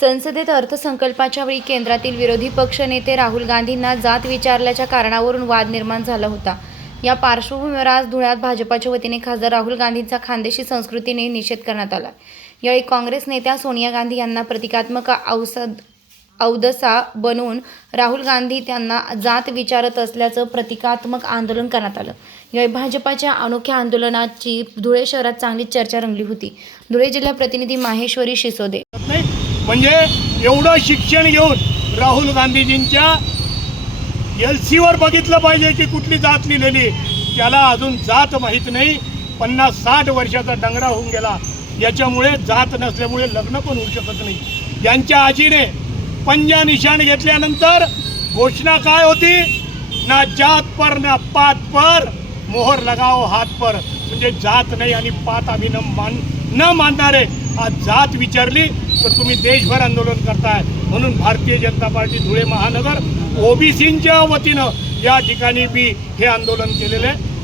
संसदेत अर्थसंकल्पाच्या वेळी केंद्रातील विरोधी पक्षनेते राहुल गांधींना जात विचारल्याच्या कारणावरून वाद निर्माण झाला होता. या पार्श्वभूमीवर आज धुळ्यात भाजपाच्या वतीने खासदार राहुल गांधींचा खानदेशी संस्कृतीने निषेध करण्यात आला. यावेळी काँग्रेस नेत्या सोनिया गांधी यांना प्रतिकात्मक औसद औदसा बनवून राहुल गांधी त्यांना जात विचारत असल्याचं प्रतिकात्मक आंदोलन करण्यात आलं. यावेळी भाजपाच्या अनोख्या आंदोलनाची धुळे शहरात चांगली चर्चा रंगली होती. धुळे जिल्हा प्रतिनिधी माहेश्वरी शिसोदे म्हणजे एवढं शिक्षण घेऊन राहुल गांधीजींच्या एल सीवर बघितलं पाहिजे की कुठली जात लिहिलेली त्याला अजून जात माहीत नाही. पन्नास साठ वर्षाचा डंगरा होऊन गेला. याच्यामुळे जात नसल्यामुळे लग्न पण होऊ शकत नाही. यांच्या आजीने पंजा निशाण घेतल्यानंतर घोषणा काय होती? ना जात पर ना पात पर मोहर लगाओ हात पर. म्हणजे जात नाही आणि पात आम्ही न मान न मानणारे. आज जात विचारली तर तुम्ही देशभर आंदोलन करताय. म्हणून भारतीय जनता पार्टी धुळे महानगर ओबीसींच्या वतीनं या ठिकाणी बी हे आंदोलन केलेलं आहे.